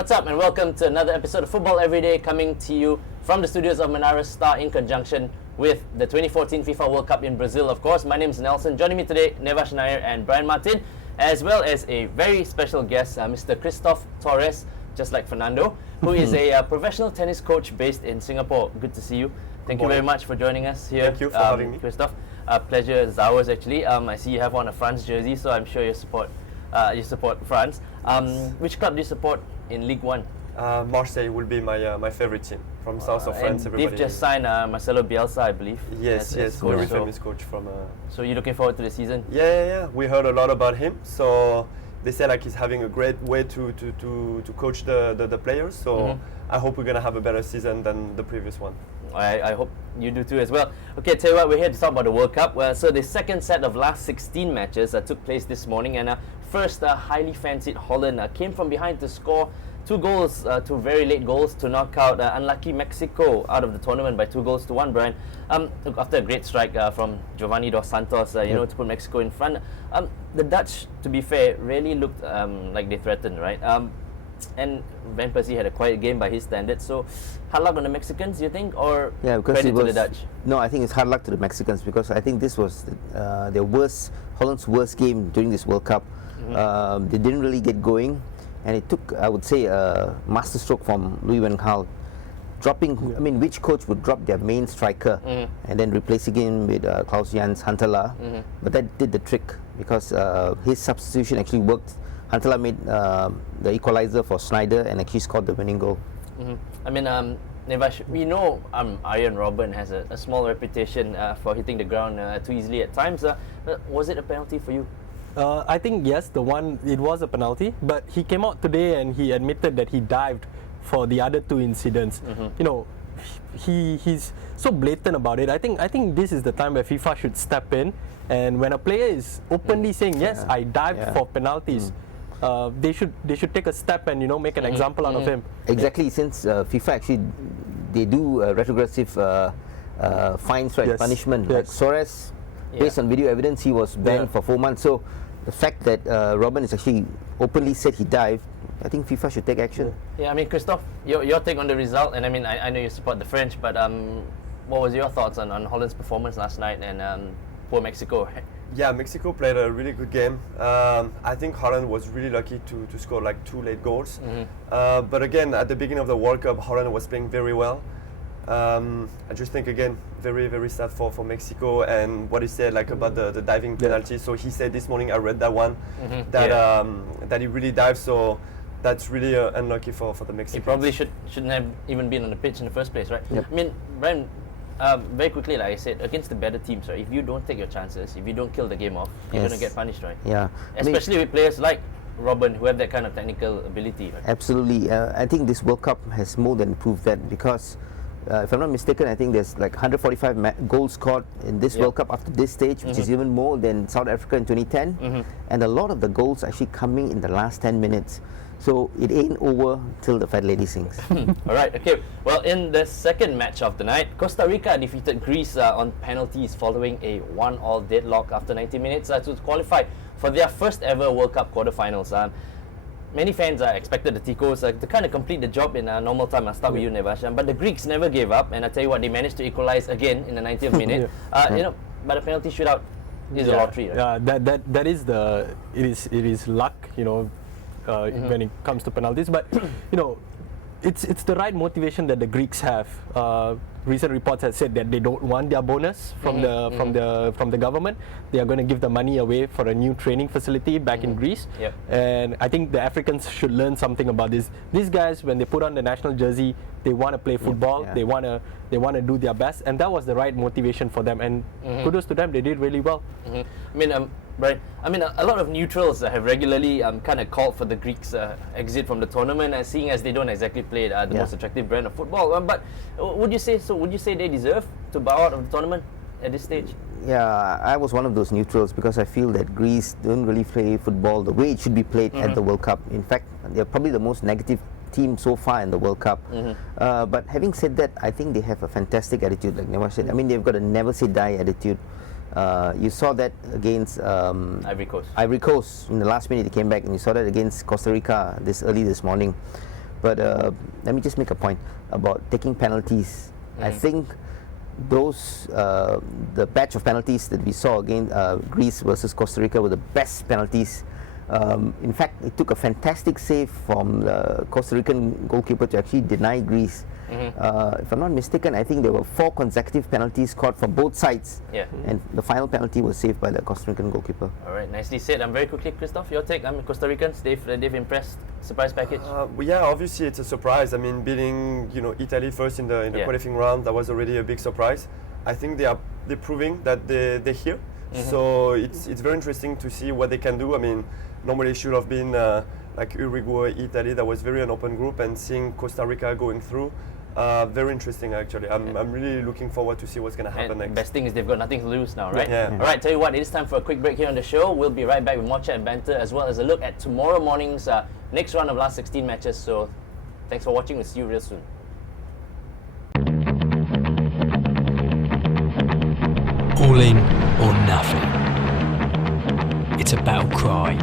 What's up, and welcome to another episode of Football Everyday, coming to you from the studios of Menara Star in conjunction with the 2014 FIFA World Cup in Brazil, of course. My name is Nelson. Joining me today, Nevash Nair and Brian Martin, as well as a very special guest, Mr. Christoph Torres, just like Fernando, who is a professional tennis coach based in Singapore. Good to see you. Thank you very much for joining us here. Thank you for having me. Christoph. Pleasure is ours, actually. I see you have on a France jersey, so I'm sure you support France. Which club do you support in Ligue 1? Marseille will be my favorite team from south of France. They've just signed Marcelo Bielsa, I believe. Yes, coach, very famous coach from. So you're looking forward to the season? Yeah. We heard a lot about him. So they say like he's having a great way to coach the players. So I hope we're gonna have a better season than the previous one. I hope you do too as well. Okay, tell you what, we're here to talk about the World Cup. So the second set of last 16 matches took place this morning, and first, highly fancied Holland came from behind to score two very late goals to knock out unlucky Mexico out of the tournament by 2-1, Brian. After a great strike from Giovanni Dos Santos, to put Mexico in front. The Dutch, to be fair, really looked like they threatened, right? And Van Persie had a quiet game by his standards. So, hard luck on the Mexicans, do you think, or credit to the Dutch? No, I think it's hard luck to the Mexicans, because I think this was Holland's worst game during this World Cup. They didn't really get going, and it took, I would say, a masterstroke from Louis van Gaal. Which coach would drop their main striker and then replacing him with Klaus-Jans Huntelaar? But that did the trick, because his substitution actually worked. Huntelaar made the equalizer for Sneijder and actually scored the winning goal. Nevash, we know Arjen Robben has a small reputation for hitting the ground too easily at times. Was it a penalty for you? I think yes, it was a penalty, but he came out today and he admitted that he dived for the other two incidents. He's so blatant about it. I think this is the time where FIFA should step in, and when a player is openly saying yes, I dived for penalties, they should take a step and make an example out of him. Exactly, since FIFA actually they do retrogressive fines, right? Punishment. Like Suarez, based on video evidence, he was banned for 4 months. So the fact that Robben is actually openly said he dived, I think FIFA should take action. Christoph, your take on the result, and I know you support the French, but what was your thoughts on Holland's performance last night and poor Mexico? Yeah, Mexico played a really good game. I think Holland was really lucky to score like 2 late goals. But again, at the beginning of the World Cup, Holland was playing very well. I just think, again, very, very sad for Mexico, and what he said about the diving penalty. So he said this morning, I read that one, that he really dived, so that's really unlucky for the Mexicans. He probably shouldn't have even been on the pitch in the first place, right? Brian, very quickly, like I said, against the better teams, right? If you don't take your chances, if you don't kill the game off, you're going to get punished, right? Yeah. Especially with players like Robben, who have that kind of technical ability, right? Absolutely. I think this World Cup has more than proved that, because if I'm not mistaken, I think there's like 145 goals scored in this World Cup after this stage, which is even more than South Africa in 2010. And a lot of the goals actually coming in the last 10 minutes. So it ain't over till the fat lady sings. Alright, okay. Well, in the second match of the night, Costa Rica defeated Greece on penalties following a 1-1 deadlock after 90 minutes to qualify for their first ever World Cup quarterfinals. Many fans expected the Ticos to kind of complete the job in normal time. I'll start with you, Nevash. But the Greeks never gave up, and I tell you what, they managed to equalize again in the 90th minute. But a penalty shootout is a lottery, right? Yeah, that is it is luck, when it comes to penalties. But it's the right motivation that the Greeks have. Recent reports have said that they don't want their bonus from the government. They are going to give the money away for a new training facility back in Greece. And I think the Africans should learn something about this. These guys, when they put on the national jersey, they want to play football. They want to do their best, and that was the right motivation for them. And kudos to them, they did really well. Right. A lot of neutrals have regularly kind of called for the Greeks' exit from the tournament, seeing as they don't exactly play the most attractive brand of football. But would you say they deserve to bow out of the tournament at this stage? Yeah, I was one of those neutrals, because I feel that Greece don't really play football the way it should be played at the World Cup. In fact, they're probably the most negative team so far in the World Cup. But having said that, I think they have a fantastic attitude, like Nevash said. They've got a never say die attitude. You saw that against Ivory Coast. Ivory Coast in the last minute they came back, and you saw that against Costa Rica this morning. But let me just make a point about taking penalties. I think those the batch of penalties that we saw against Greece versus Costa Rica were the best penalties. In fact, it took a fantastic save from the Costa Rican goalkeeper to actually deny Greece. If I'm not mistaken, I think there were 4 consecutive penalties caught from both sides. Yeah. And the final penalty was saved by the Costa Rican goalkeeper. All right, nicely said. Very quickly, Christoph, your take. Costa Ricans, they've impressed. Surprise package. Well, yeah, obviously it's a surprise. I mean, beating Italy first in the qualifying round, that was already a big surprise. I think they're proving that they're here. So it's very interesting to see what they can do. I mean, normally it should have been like Uruguay, Italy. That was very an open group, and seeing Costa Rica going through. Very interesting, actually. I'm really looking forward to see what's going to happen next. Best thing is they've got nothing to lose now, right? Yeah. All right, tell you what, it is time for a quick break here on the show. We'll be right back with more chat and banter, as well as a look at tomorrow morning's next round of last 16 matches. So thanks for watching. We'll see you real soon. All in or nothing. It's a battle cry. A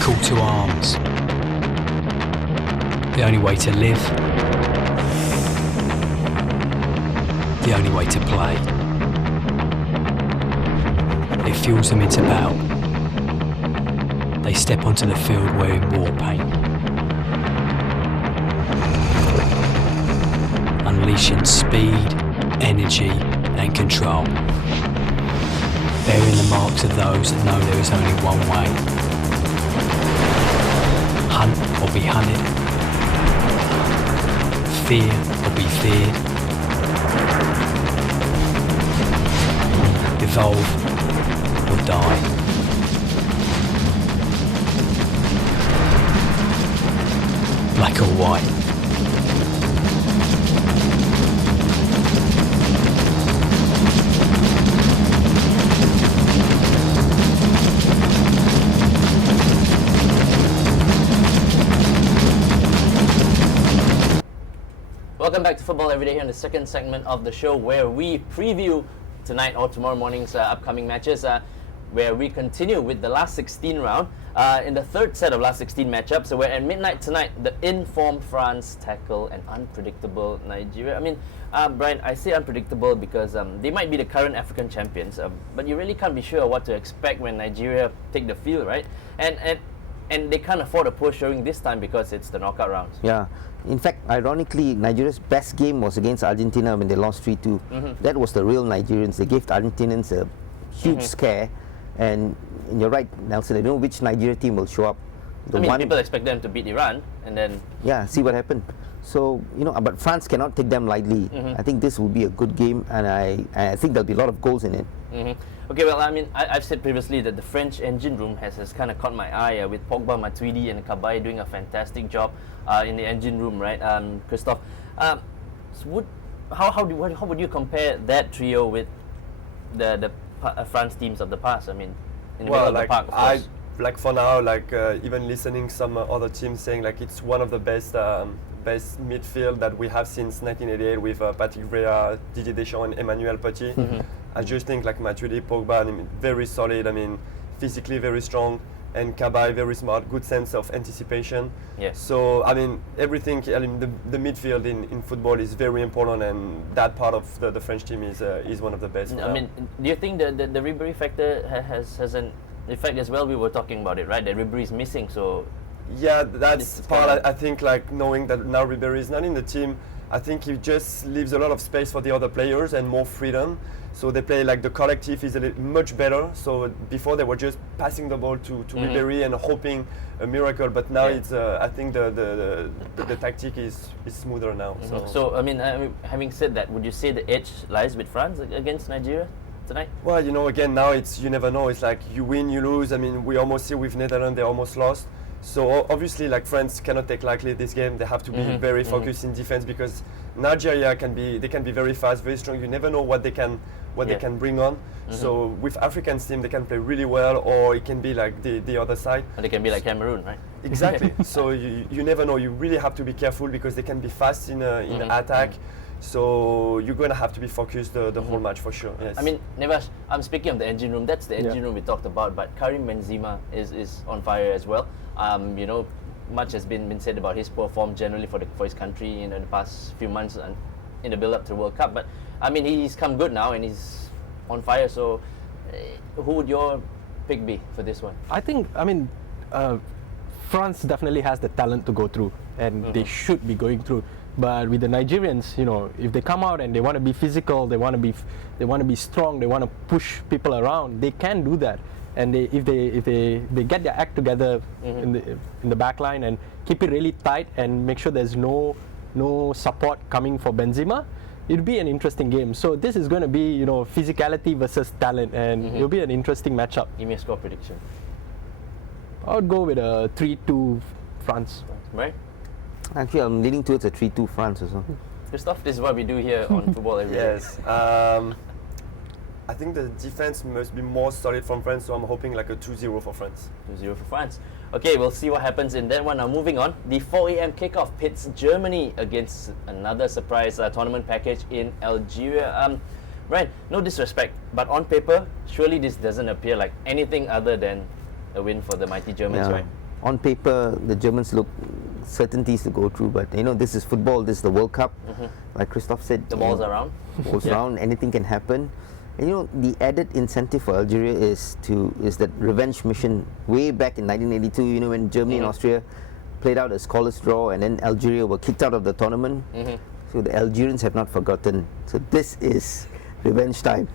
call to arms. The only way to live. The only way to play. It fuels them into battle. They step onto the field wearing war paint. Unleashing speed, energy and control. Bearing the marks of those that know there is only one way. Hunt or be hunted. Fear or be feared. Evolve or die. Black or white. Welcome back to Football Every Day here in the second segment of the show, where we preview tonight or tomorrow morning's upcoming matches, where we continue with the last 16 round in the third set of last 16 matchups. So we're at midnight tonight. The in-form France tackle an unpredictable Nigeria. I mean, Brian, I say unpredictable because they might be the current African champions, but you really can't be sure what to expect when Nigeria take the field, right? And they can't afford a poor showing this time because it's the knockout rounds. Yeah. In fact, ironically, Nigeria's best game was against Argentina when they lost 3-2. That was the real Nigerians. They gave the Argentinians a huge scare. And you're right, Nelson, I don't know which Nigeria team will show up. People expect them to beat Iran and then... Yeah, see what happened. So, but France cannot take them lightly. I think this will be a good game, and I think there'll be a lot of goals in it. Okay, well, I mean, I've said previously that the French engine room has kind of caught my eye with Pogba, Matuidi and Cabaye doing a fantastic job in the engine room, right? Christoph, how would you compare that trio with the France teams of the past? I mean, in the middle of the park, of course. For now, even listening some other teams saying it's one of the best midfield that we have since 1988 with Patrick Vieira, Didier Deschamps and Emmanuel Petit. I just think Matuidi, Pogba, very solid, physically very strong, and Cabaye very smart, good sense of anticipation. Yes. So, everything, the midfield in football is very important, and that part of the French team is one of the best. Do you think the Ribéry factor has an effect as well? We were talking about it, right? That Ribéry is missing, so... Yeah, that's part. I think knowing that now Ribéry is not in the team, I think he just leaves a lot of space for the other players and more freedom. So they play the collective is much better. So before they were just passing the ball to Ribéry and hoping a miracle, but now it's I think the tactic is smoother now. So having said that, would you say the edge lies with France against Nigeria tonight? Well, again, now you never know. It's you win, you lose. We almost see with Netherlands, they almost lost. So obviously, France cannot take lightly this game. They have to be very focused in defense, because Nigeria can be very fast, very strong. You never know what they can bring on. So with African team, they can play really well, or it can be the other side. Or they can be like Cameroon, right? Exactly. So you never know. You really have to be careful, because they can be fast in attack. So you're going to have to be focused the whole match for sure. Yes. Nevash, I'm speaking of the engine room. That's the engine room we talked about. But Karim Benzema is on fire as well. much has been said about his poor form generally for his country in the past few months and in the build-up to the World Cup. But I mean, he's come good now and he's on fire. So, who would your pick be for this one? I think, France definitely has the talent to go through, and they should be going through. But with the Nigerians, if they come out and they want to be physical, they want to be strong, they want to push people around, they can do that. And if they get their act together in the back line and keep it really tight and make sure there's no support coming for Benzema, it'll be an interesting game. So this is going to be physicality versus talent, and it'll be an interesting matchup. Give me a score prediction. I would go with a 3-2 France. Right? Actually, I'm leaning towards a 3-2 France or something. Christoph, this is what we do here on Football Every Day. Yes. I think the defense must be more solid from France, so I'm hoping like a 2-0 for France. 2-0 for France. Okay, we'll see what happens in that one. Now moving on, the 4 a.m. kickoff pits Germany against another surprise tournament package in Algeria. Brian, no disrespect, but on paper, surely this doesn't appear like anything other than a win for the mighty Germans, right? On paper, the Germans look certainties to go through, but this is football, this is the World Cup. Like Christoph said, The ball's around. Ball's around, anything can happen. And the added incentive for Algeria is that revenge mission way back in 1982, when Germany and Austria played out a scoreless draw and then Algeria were kicked out of the tournament. So the Algerians have not forgotten. So this is revenge time.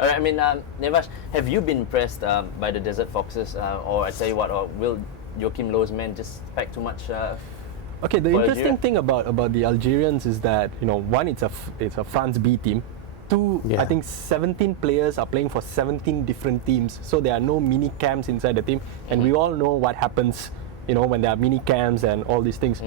All right, I mean, Nevash, have you been impressed by the Desert Foxes? Or I tell you what, or will Joachim Löw's men just pack too much? Okay, the for interesting Algeria? thing about the Algerians is that one, it's a France B team. Two, I think 17 players are playing for 17 different teams, so there are no mini camps inside the team, and we all know what happens, when there are mini camps and all these things.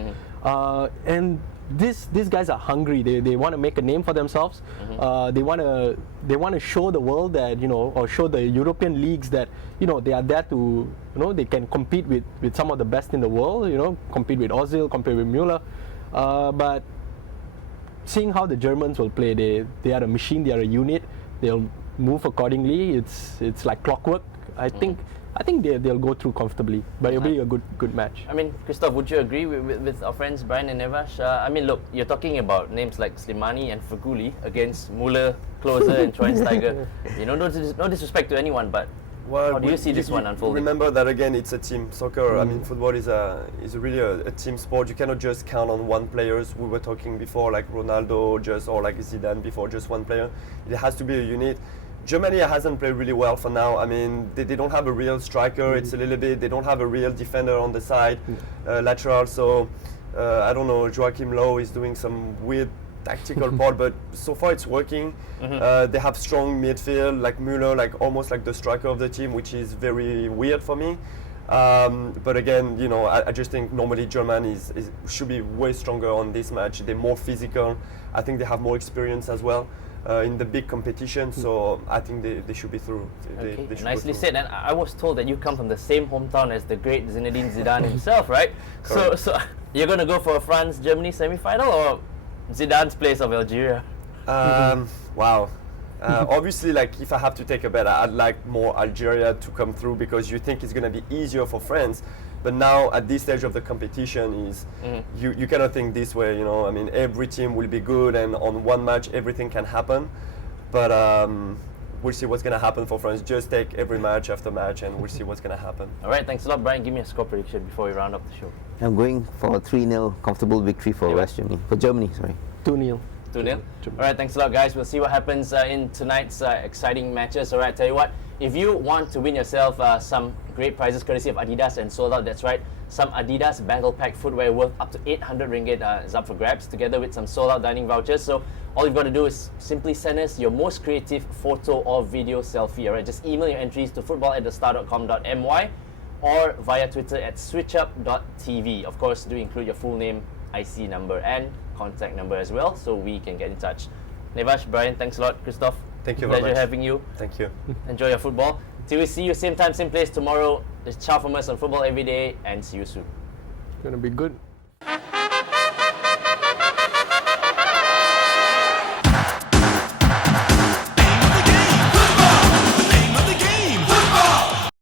And these guys are hungry. They want to make a name for themselves. They want to show the world that or show the European leagues that they are there to they can compete with some of the best in the world. Compete with Ozil, compete with Müller, but seeing how the Germans will play, they are a machine, they are a unit. They'll move accordingly. It's like clockwork. I think they'll go through comfortably, but it'll be a good match. I mean, Christoph, would you agree with our friends Brian and Nevash? I mean, look, you're talking about names like Slimani and Feghouli against Müller, Klose and Schweinsteiger. No disrespect to anyone, but how do you see this one unfolding? Remember that again, it's a team soccer. I mean, football is really a team sport. You cannot just count on one player. We were talking before, like Ronaldo, or like Zidane before, just one player. It has to be a unit. Germany hasn't played really well for now. I mean, they don't have a real striker. It's a little bit. They don't have a real defender on the side, lateral. So I don't know. Joachim Löw is doing some weird tactical part, but so far it's working. They have strong midfield, like Müller, like almost like the striker of the team, which is very weird for me. But again, I just think normally Germany should be way stronger on this match. They're more physical. I think they have more experience as well in the big competition. So I think they should be through. Okay. They should Nicely go through. said. And I was told that you come from the same hometown as the great Zinedine Zidane himself, right? So you're going to go for a France-Germany semi-final or Zidane's place of Algeria? Wow. Obviously, like if I have to take a bet, I'd like more Algeria to come through because you think it's going to be easier for France. But now at this stage of the competition, you cannot think this way. I mean, every team will be good, and on one match everything can happen. But we'll see what's going to happen for France. Just take every match after match, and we'll see what's going to happen. All right, thanks a lot, Brian. Give me a score prediction before we round up the show. I'm going for a 3-0 comfortable victory for Germany, sorry. 2-0. 2-0. All right, thanks a lot, guys. We'll see what happens in tonight's exciting matches. All right, tell you what, if you want to win yourself some great prizes courtesy of Adidas and Sold Out, that's right, some Adidas Bangle Pack footwear worth up to 800 ringgit is up for grabs, together with some Sold Out dining vouchers. So all you've got to do is simply send us your most creative photo or video selfie. All right, just email your entries to football@thestar.com.my or via Twitter at switchup.tv. Of course, do include your full name, IC number and contact number as well, so we can get in touch. Nevash, Brian, thanks a lot. Christoph, Thank you very pleasure much. having you. Thank you. Enjoy your football. Till we see you same time, same place tomorrow. It's ciao from us on Football Every Day, and see you soon. It's gonna be good.